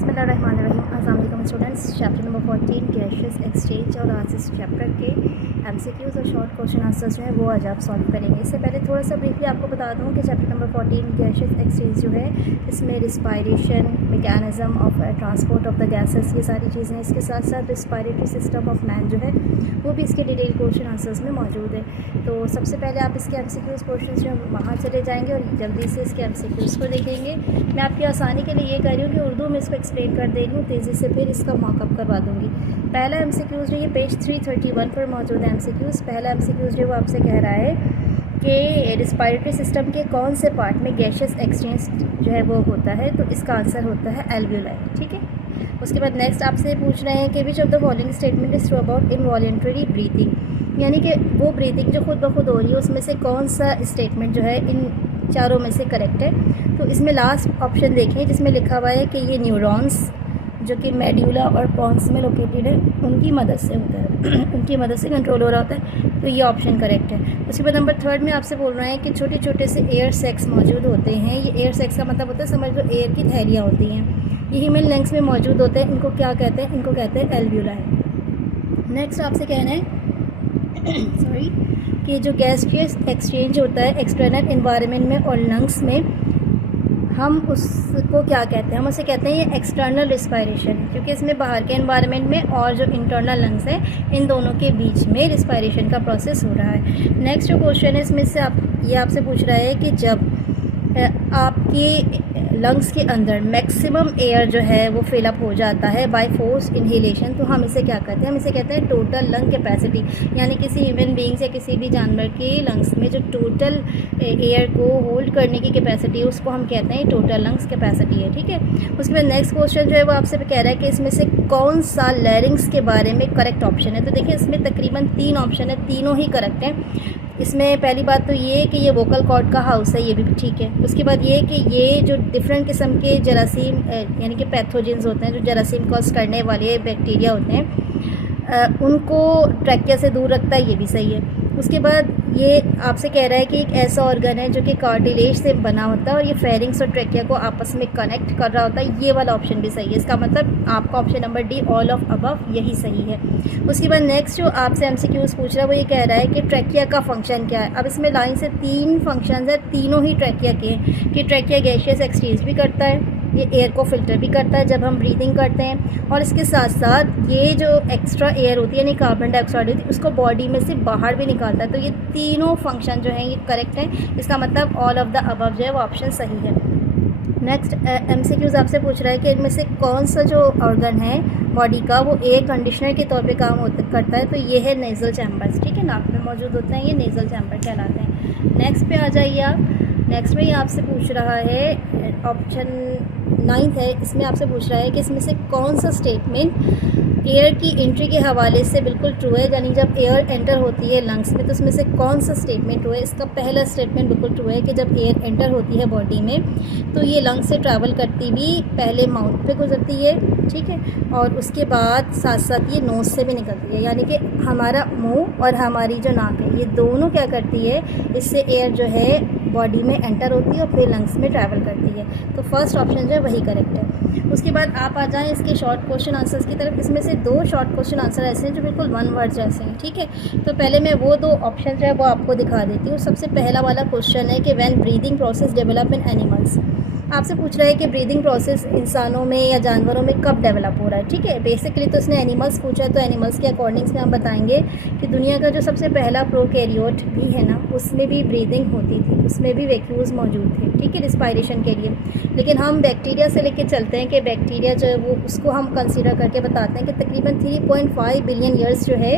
बिस्मिल्लाहिर्रहमानिर्रहीम। अस्सलाम वालेकुम students. Chapter number 14 gases exchange और आज इस चैप्टर के एमसीक्यूज़ और शॉर्ट क्वेश्चन आंसर्स जो है वो आज आप सॉल्व करेंगे। इससे पहले थोड़ा सा ब्रीफली आपको बता दूं कि चैप्टर नंबर 14 गैसेस एक्सचेंज जो है इसमें respiration, mechanism of transport of the gases, ये सारी चीज़ें, इसके साथ साथ रिस्पायरेटरी सिस्टम ऑफ मैन जो है वो भी इसके डिटेल क्वेश्चन आंसर्स में मौजूद है। तो सबसे पहले आप इसके एमसीक्यूज़ क्वेश्चन जो वहाँ चले जाएंगे और जल्दी से इसके एमसीक्यूज़ को देखेंगे। मैं आपकी आसानी के लिए ये कर रही हूँ कि उर्दू में इसको एक्सप्लेन कर दे रही हूँ तेज़ी से, फिर इसका मॉकअप करवा दूँगी। पहला एमसीक्यूज़ जो ये पेज 331 पर मौजूद है एमसीक्यूज़। पहला एमसीक्यूज़ जो वो आपसे कह रहा है कि रिस्पायरेटरी सिस्टम के कौन से पार्ट में गैसेस एक्सचेंज जो है वो होता है, तो इसका आंसर होता है एल्वियोलाई। ठीक है। उसके बाद नेक्स्ट आपसे पूछ रहे हैं कि which of the following statement is true about involuntary breathing, यानी कि वो ब्रीथिंग जो खुद ब खुद हो रही है उसमें से कौन सा स्टेटमेंट जो है इन चारों में से करेक्ट है। तो इसमें लास्ट ऑप्शन देखें जिसमें लिखा हुआ है कि ये न्यूरॉन्स जो कि मेड्यूला और पॉन्स में लोकेटेड है उनकी मदद से होता है उनकी मदद से कंट्रोल हो रहा होता है, तो ये ऑप्शन करेक्ट है। उसके बाद नंबर 3 में आपसे बोल रहे हैं कि छोटे छोटे से एयर सैक्स मौजूद होते हैं। ये एयर सैक्स का मतलब होता है, समझ लो एयर की थैलियाँ होती हैं, ये ह्यूमन लंग्स में मौजूद होते हैं। इनको क्या कहते हैं? इनको कहते हैं एल्वियोलाई। नेक्स्ट आपसे कहना है सॉरी कि जो गैसियस एक्सचेंज होता है एक्सटर्नल एनवायरनमेंट में और लंग्स में, हम उसको क्या कहते हैं? हम उसे कहते हैं ये एक्सटर्नल रिस्पायरेशन, क्योंकि इसमें बाहर के एनवायरनमेंट में और जो इंटरनल लंग्स हैं इन दोनों के बीच में रिस्पायरेशन का प्रोसेस हो रहा है। नेक्स्ट जो क्वेश्चन है इसमें से ये आपसे पूछ रहा है कि जब आपकी लंग्स के अंदर मैक्सिमम एयर जो है वो फिलअप हो जाता है बाय फोर्स इनहेलेशन, तो हम इसे क्या कहते हैं? हम इसे कहते हैं टोटल लंग कैपेसिटी, यानी किसी ह्यूमन बींग्स या किसी भी जानवर के लंग्स में जो टोटल एयर को होल्ड करने की कैपेसिटी है उसको हम कहते हैं टोटल लंग्स कैपेसिटी है। ठीक है। उसके बाद नेक्स्ट क्वेश्चन जो है वो आपसे कह रहा है कि इसमें से कौन सा लैरिंग्स के बारे में करेक्ट ऑप्शन है। तो देखिए इसमें तकरीबन 3 ऑप्शन है, तीनों ही करेक्ट हैं। इसमें पहली बात तो ये कि ये वोकल कॉर्ड का हाउस है, ये भी ठीक है। उसके बाद ये कि ये जो डिफरेंट किस्म के जरासीम यानी कि पैथोजेंस होते हैं, जो जरासीम कॉज करने वाले बैक्टीरिया होते हैं उनको ट्रैकिया से दूर रखता है, ये भी सही है। उसके बाद ये आपसे कह रहा है कि एक ऐसा ऑर्गन है जो कि कार्टिलेज से बना होता है और ये फेरिंग्स और ट्रैकिया को आपस में कनेक्ट कर रहा होता है, ये वाला ऑप्शन भी सही है। इसका मतलब आपका option number D all of above यही सही है। उसके बाद नेक्स्ट जो आपसे एमसीक्यूज पूछ रहा है वो ये कह रहा है कि ट्रैकिया का फंक्शन क्या है। अब इसमें लाइन से 3 फंक्शंस है, तीनों ही ट्रैकिया के हैं कि ट्रैकिया गैसियस एक्सचेंज भी करता है, ये एयर को फिल्टर भी करता है जब हम ब्रीदिंग करते हैं, और इसके साथ साथ ये जो एक्स्ट्रा एयर होती है यानी कार्बन डाइऑक्साइड होती है उसको बॉडी में से बाहर भी निकालता है। तो ये तीनों फंक्शन जो हैं ये करेक्ट हैं। इसका मतलब ऑल ऑफ द अबव जो है वो ऑप्शन सही है। नेक्स्ट एमसीक्यूज आपसे पूछ रहा है कि इनमें से कौन सा जो ऑर्गन है बॉडी का वो एयर कंडीशनर के तौर पे काम करता है। तो ये है नेज़ल चैम्बर्स। ठीक है, नाक में मौजूद होते हैं, ये नेज़ल चैम्बर कहलाते हैं। नेक्स्ट पे आ जाइए आप। नेक्स्ट में ये आपसे पूछ रहा है ऑप्शन 9 है, इसमें आपसे पूछ रहा है कि इसमें से कौन सा स्टेटमेंट एयर की एंट्री के हवाले से बिल्कुल ट्रू है, यानी जब एयर एंटर होती है लंग्स में तो उसमें से कौन सा स्टेटमेंट ट्रू है। इसका पहला स्टेटमेंट बिल्कुल ट्रू है कि जब एयर एंटर होती है बॉडी में तो ये लंग्स से ट्रैवल करती हुई पहले माउथ पे गुजरती है, ठीक है, और उसके बाद साथ साथ ये नोज़ से भी निकलती है, यानी कि हमारा मुंह और हमारी जो नाक है ये दोनों क्या करती है, इससे एयर जो है बॉडी में एंटर होती है और फिर लंग्स में ट्रैवल करती है। तो फर्स्ट ऑप्शन जो है वही करेक्ट है। उसके बाद आप आ जाएं इसके शॉर्ट क्वेश्चन आंसर्स की तरफ। इसमें से 2 शॉर्ट क्वेश्चन आंसर ऐसे हैं जो बिल्कुल 1 वर्ड जैसे हैं। ठीक है, तो पहले मैं वो 2 ऑप्शन जो है वो आपको दिखा देती हूँ। सबसे पहला वाला क्वेश्चन है कि when breathing process develop in animals, आपसे पूछ रहा है कि ब्रीदिंग प्रोसेस इंसानों में या जानवरों में कब डेवलप हो रहा है। ठीक है, बेसिकली तो इसने एनिमल्स पूछा है, तो एनिमल्स के अकॉर्डिंग से हम बताएंगे कि दुनिया का जो सबसे पहला प्रोकैरियोट भी है ना उसमें भी ब्रीदिंग होती थी, उसमें भी वैक्यूल्स मौजूद थे, ठीक है, रिस्पायरेशन के लिए। लेकिन हम बैक्टीरिया से लेके चलते हैं कि बैक्टीरिया जो है वो उसको हम कंसीडर करके बताते हैं कि तकरीबन 3.5 बिलियन ईयर्स जो है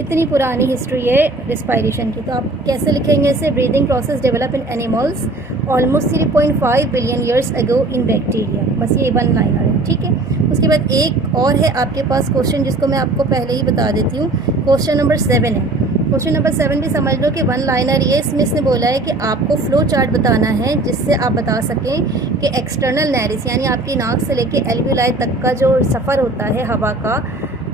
इतनी पुरानी हिस्ट्री है रिस्पायरेशन की। तो आप कैसे लिखेंगे इसे? Breathing process develop in animals almost 3.5 billion years ago in bacteria. बस ये 1 लाइनर है। ठीक है, उसके बाद एक और है आपके पास क्वेश्चन जिसको मैं आपको पहले ही बता देती हूँ। क्वेश्चन नंबर 7 है। क्वेश्चन नंबर 7 भी समझ लो कि 1 लाइनर ये, इसमें इसने बोला है कि आपको फ्लो चार्ट बताना है जिससे आप बता सकें कि एक्सटर्नल नैरिस यानी आपकी नाक से लेके एल्वियोलाई तक का जो सफ़र होता है हवा का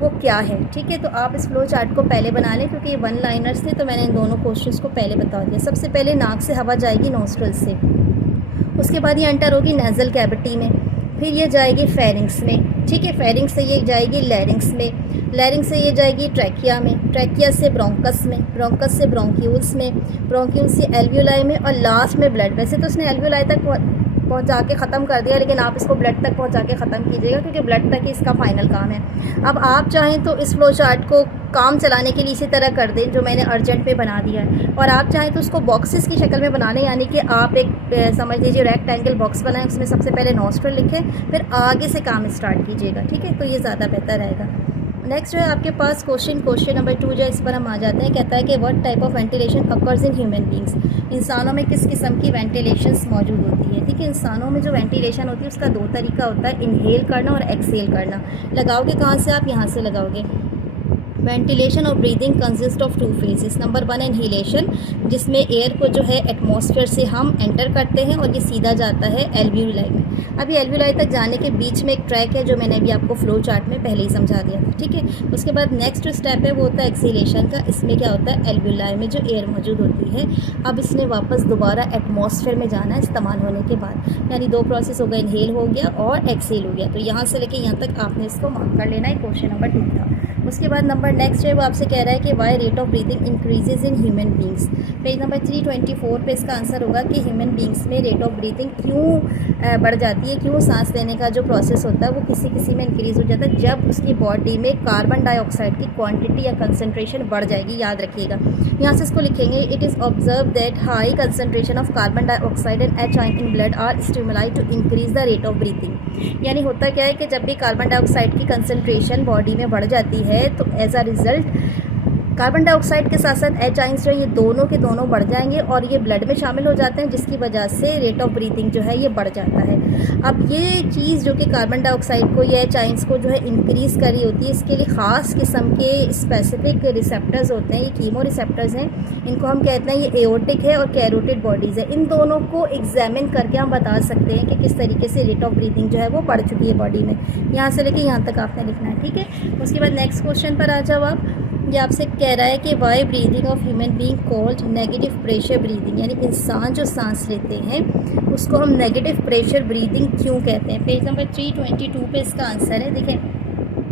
वो क्या है। ठीक है, तो आप इस फ्लो चार्ट को पहले बना लें क्योंकि ये 1 लाइनर्स थे, तो मैंने इन दोनों क्वेश्चंस को पहले बता दिया। सबसे पहले नाक से हवा जाएगी नोस्ट्रल से, उसके बाद ये एंटर होगी नेज़ल कैविटी में, फिर ये जाएगी फेरिंग्स में, ठीक है। फेरिंग्स से ये जाएगी लैरिंग्स में, लैरिंग्स से ये जाएगी ट्रैकिया में, ट्रैकिया से ब्रोंकस में, ब्रोंकस से ब्रोंक्यूल्स में, ब्रोंक्यूल्स से एल्वियोलाई में, और लास्ट में ब्लड। वैसे तो उसने एल्वियोलाई तक पहुंचा के ख़त्म कर दिया, लेकिन आप इसको ब्लड तक पहुंचा के ख़त्म कीजिएगा, क्योंकि ब्लड तक ही इसका फाइनल काम है। अब आप चाहें तो इस फ्लो चार्ट को काम चलाने के लिए इसी तरह कर दें जो मैंने अर्जेंट में बना दिया है, और आप चाहें तो उसको बॉक्सेस की शक्ल में बना लें, यानी कि आप एक समझ लीजिए रेक्टेंगल बॉक्स बनाएं, उसमें सबसे पहले नॉस्ट्रल लिखें, फिर आगे से काम स्टार्ट कीजिएगा, ठीक है। तो ये ज़्यादा बेहतर रहेगा। नेक्स्ट जो है आपके पास क्वेश्चन नंबर 2 जो इस पर हम आ जाते हैं। कहता है कि what type of ventilation occurs in human beings, इंसानों में किस किस्म की वेंटिलेशंस मौजूद होती है, ठीक है। इंसानों में जो वेंटिलेशन होती है उसका 2 तरीका होता है, इनहेल करना और एक्सहेल करना। लगाओगे कहाँ से आप, यहाँ से लगाओगे। वेंटिलेशन और breathing consist of 2 phases. Number 1 inhalation, जिसमें एयर को जो है एटमॉस्फेयर से हम एंटर करते हैं और ये सीधा जाता है एल्वियोलाई में। अभी एल्वियोलाई तक जाने के बीच में एक ट्रैक है जो मैंने अभी आपको फ्लो चार्ट में पहले ही समझा दिया था, ठीक है। उसके बाद नेक्स्ट स्टेप है वो होता है एक्सहेलेशन का। इसमें क्या होता है, एल्वियोलाई में जो एयर मौजूद होती है अब इसने वापस दोबारा एटमॉस्फेयर में जाना है इस्तेमाल होने के बाद, यानी 2 प्रोसेस हो गए, इनहेल हो गया और एक्सहेल हो गया। तो यहाँ से लेके यहाँ तक आपने इसको मार्क कर लेना है, क्वेश्चन नंबर 2 था। उसके बाद नंबर नेक्स्ट है वो आपसे कह रहा है कि why rate of breathing increases in human beings. Page number 324 पे इसका आंसर होगा कि ह्यूमन बींग्स में रेट ऑफ ब्रीदिंग क्यों बढ़ जाती है, क्यों सांस लेने का जो प्रोसेस होता है वो किसी किसी में इंक्रीज़ हो जाता है जब उसकी बॉडी में कार्बन डाइऑक्साइड की क्वांटिटी या कंसनट्रेशन बढ़ जाएगी। याद रखिएगा, यहाँ से इसको लिखेंगे, it is observe that high concentration of carbon dioxide and H in blood are stimuli to increase the rate of breathing. यानी होता क्या है कि जब भी कार्बन डाइऑक्साइड की कंसनट्रेशन बॉडी में बढ़ जाती है तो as a result carbon dioxide के साथ साथ H आइंस जो है ये दोनों के दोनों बढ़ जाएंगे और ये ब्लड में शामिल हो जाते हैं, जिसकी वजह से रेट ऑफ ब्रीथिंग जो है ये बढ़ जाता है। अब ये चीज़ जो कि कार्बन डाइऑक्साइड को या H आइंस को जो है इंक्रीज़ करी होती है, इसके लिए ख़ास किस्म के स्पेसिफिक रिसेप्टर्स होते हैं, ये कीमो रिसेप्टर्स हैं, इनको हम कहते हैं, ये एओर्टिक है और कैरोटिड बॉडीज़ है। इन दोनों को एग्जामिन करके हम बता सकते हैं कि किस तरीके से रेट ऑफ ब्रीथिंग जो है वो बढ़ चुकी है बॉडी में। यहाँ से लेके यहाँ तक आपने लिखना है, ठीक है। उसके बाद नेक्स्ट क्वेश्चन पर आ जाओ आप। ये आपसे कह रहा है कि why breathing of human being called negative pressure breathing, यानी इंसान जो सांस लेते हैं उसको हम नेगेटिव प्रेशर ब्रीदिंग क्यों कहते हैं। पेज नंबर 322 पे इसका आंसर है। देखें,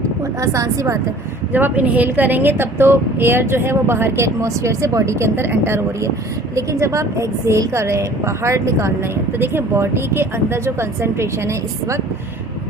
बहुत आसान सी बात है, जब आप इनहेल करेंगे तब तो एयर जो है वो बाहर के एटमॉस्फेयर से बॉडी के अंदर एंटर हो रही है, लेकिन जब आप एक्सहेल कर रहे हैं, बाहर निकालना है, तो देखें बॉडी के अंदर जो कंसनट्रेशन है इस वक्त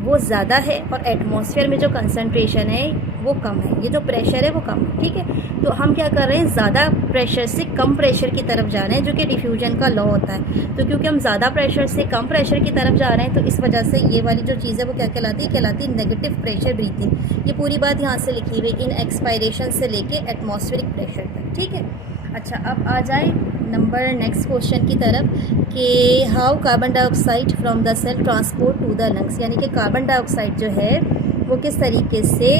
वो ज़्यादा है और एटमॉस्फेयर में जो कंसनट्रेशन है वो कम है, ये जो प्रेशर है वो कम है, ठीक है। तो हम क्या कर रहे हैं, ज़्यादा प्रेशर से कम प्रेशर की तरफ जा रहे हैं, जो कि डिफ्यूजन का लॉ होता है। तो क्योंकि हम ज़्यादा प्रेशर से कम प्रेशर की तरफ जा रहे हैं तो इस वजह से ये वाली जो चीज़ है वो क्या कहलाती है नेगेटिव प्रेशर ब्रीथिंग। ये पूरी बात यहाँ से लिखी हुई इन एक्सपायरेशन से लेके एटमॉस्फेरिक प्रेशर तक, ठीक है। अच्छा, अब आ जाए नंबर नेक्स्ट क्वेश्चन की तरफ कि how carbon dioxide from the cell transport to the lungs, यानी कि कार्बन डाइऑक्साइड जो है वो किस तरीके से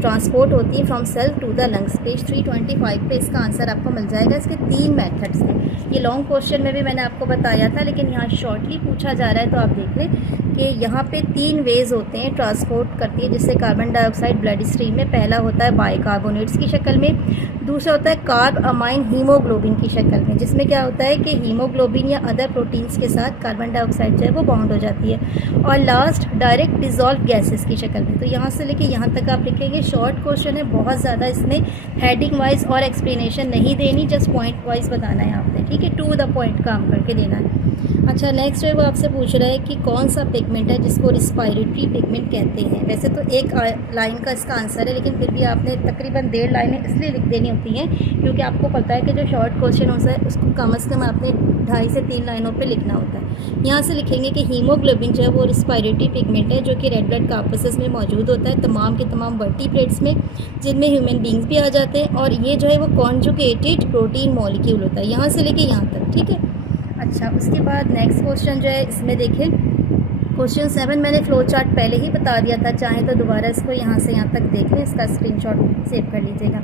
ट्रांसपोर्ट होती है from cell to the lungs. Page 325 पे इसका आंसर आपको मिल जाएगा। इसके 3 मेथड्स हैं। ये लॉन्ग क्वेश्चन में भी मैंने आपको बताया था, लेकिन यहाँ शॉर्टली पूछा जा रहा है तो आप देख लें कि यहाँ पे 3 वेज होते हैं ट्रांसपोर्ट करती है जिससे कार्बन डाइऑक्साइड ब्लड स्ट्रीम में। पहला होता है बाइकार्बोनेट्स की शक्ल में, दूसरा होता है कार्ब अमाइन हीमोग्लोबिन की शक्ल में, जिसमें क्या होता है कि हीमोग्लोबिन या अदर प्रोटीन्स के साथ कार्बन डाइऑक्साइड जो है वो बॉन्ड हो जाती है, और लास्ट डायरेक्ट डिजॉल्व गैसेस की शक्ल में। तो यहाँ से लेके यहाँ तक आप लिखेंगे। शॉर्ट क्वेश्चन है, बहुत ज़्यादा इसमें हेडिंग वाइज और एक्सप्लेनेशन नहीं देनी, जस्ट पॉइंट वाइज बताना है आपने, ठीक है, टू द पॉइंट काम करके देना है। अच्छा, नेक्स्ट है वो आपसे पूछ रहा है कि कौन सा पिगमेंट है जिसको रिस्पायरेटरी पिगमेंट कहते हैं। वैसे तो एक लाइन का इसका आंसर है, लेकिन फिर भी आपने तकरीबन 1.5 लाइनें इसलिए लिख देनी होती हैं क्योंकि आपको पता है कि जो शॉर्ट क्वेश्चन होता है उसको कम से कम आपने 2.5 से 3 लाइनों पे लिखना होता है। यहाँ से लिखेंगे कि हीमोग्लोबिन जो है वो रिस्पायरेटरी पिगमेंट है जो कि रेड ब्लड कार्पसेस में मौजूद होता है, तमाम के तमाम वर्टिब्रेट्स में, जिनमें ह्यूमन बींग्स भी आ जाते हैं, और ये जो है वो कॉन्जुगेटेड प्रोटीन मॉलिक्यूल होता है, यहाँ से लेके यहाँ तक, ठीक है। अच्छा, उसके बाद नेक्स्ट क्वेश्चन जो है इसमें देखें, क्वेश्चन 7 मैंने फ्लो चार्ट पहले ही बता दिया था, चाहे तो दोबारा इसको यहाँ से यहाँ तक देख लें, इसका स्क्रीनशॉट सेव कर लीजिएगा।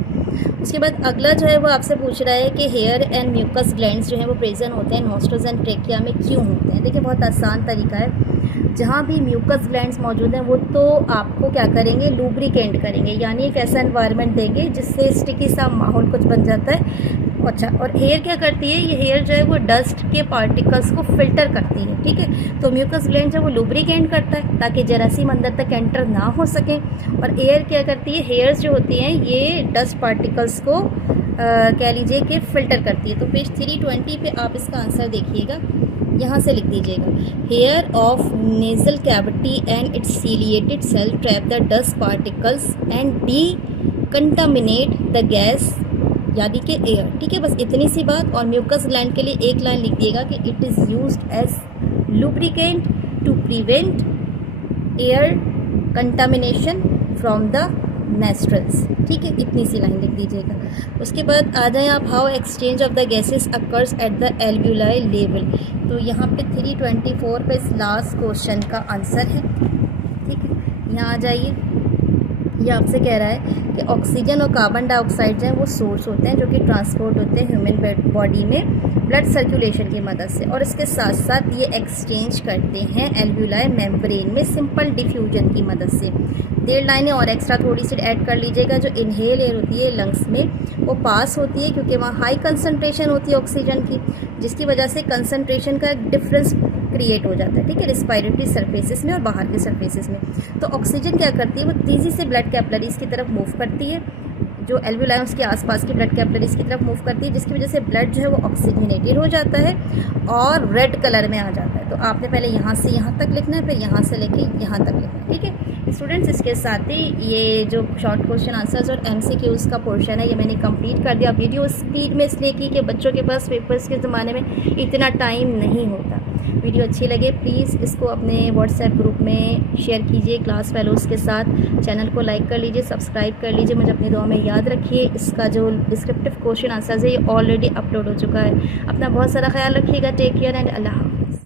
उसके बाद अगला जो है वो आपसे पूछ रहा है कि हेयर एंड म्यूकस ग्लैंड्स जो है वो प्रेजेंट होते हैं नोस्ट्रल्स एंड ट्रेकिया में, क्यों होते हैं। देखिए, बहुत आसान तरीका है, जहाँ भी म्यूकस ग्लैंड्स मौजूद हैं वो तो आपको क्या करेंगे, लूब्रिकेंट करेंगे, यानी एक ऐसा एनवायरनमेंट देंगे जिससे स्टिकी सा माहौल कुछ बन जाता है, अच्छा, और हेयर क्या करती है, ये हेयर जो है वो डस्ट के पार्टिकल्स को फिल्टर करती है, ठीक है। तो म्यूकस ग्लैंड जो वो लुब्रिकेंट करता है ताकि जरासीम अंदर तक एंटर ना हो सके, और एयर क्या करती है, हेयर्स जो होती हैं ये डस्ट पार्टिकल्स को कह लीजिए कि फ़िल्टर करती है। तो पेज 320 पे आप इसका आंसर देखिएगा, यहाँ से लिख दीजिएगा, hair of nasal cavity and its ciliated cell trap the dust particles and decontaminate the gas यानी कि एयर, ठीक है। बस इतनी सी बात। और म्यूकस ग्लैंड के लिए एक लाइन लिख दिएगा कि it is used as lubricant to prevent air contamination from the nostrils, ठीक है। इतनी सी लाइन लिख दीजिएगा। उसके बाद आ जाएँ आप, how exchange of the gases occurs at the alveoli level. तो यहाँ पे 324 पे इस लास्ट क्वेश्चन का आंसर है, ठीक है। यहाँ आ जाइए, ये आपसे कह रहा है कि ऑक्सीजन और कार्बन डाइऑक्साइड जो है वो सोर्स होते हैं जो कि ट्रांसपोर्ट होते हैं ह्यूमन बॉडी में ब्लड सर्कुलेशन की मदद से, और इसके साथ साथ ये एक्सचेंज करते हैं एल्व्यूलाई मेम्ब्रेन में सिंपल डिफ्यूजन की मदद से। 1.5 लाइनें और एक्स्ट्रा थोड़ी सी ऐड कर लीजिएगा। जो इनहेल एयर होती है लंग्स में वो पास होती है क्योंकि वहाँ हाई कंसनट्रेशन होती है ऑक्सीजन की, जिसकी वजह से कंसनट्रेशन का एक डिफरेंस क्रिएट हो जाता है, ठीक है, रिस्पायरेटरी सरफेसेस में और बाहर के सरफेसेस में। तो ऑक्सीजन क्या करती है, वो तेज़ी से ब्लड कैपिलरीज की तरफ मूव करती है, जो एल्व्यूलाई उसके आसपास की ब्लड कैपिलरीज की तरफ मूव करती है, जिसकी वजह से ब्लड जो है वो ऑक्सीजनेटेड हो जाता है और रेड कलर में आ जाता है। तो आपने पहले यहाँ से यहाँ तक लिखना है, फिर यहाँ से लेके यहाँ तक लिखना है, ठीक है स्टूडेंट्स। इसके साथ ही ये जो शॉर्ट क्वेश्चन आंसर्स और MCQs का पोर्शन है ये मैंने कंप्लीट कर दिया। वीडियो स्पीड में इसलिए की कि बच्चों के पास पेपर्स के ज़माने में इतना टाइम नहीं होता। वीडियो अच्छी लगे प्लीज़ इसको अपने व्हाट्सएप ग्रुप में शेयर कीजिए क्लास फेलोज़ के साथ। चैनल को लाइक कर लीजिए, सब्सक्राइब कर लीजिए, मुझे अपनी दुआ में याद रखिए। इसका जो डिस्क्रिप्टिव क्वेश्चन आंसर्स है ये ऑलरेडी अपलोड हो चुका है। अपना बहुत सारा ख्याल रखिएगा। Take care and Allah.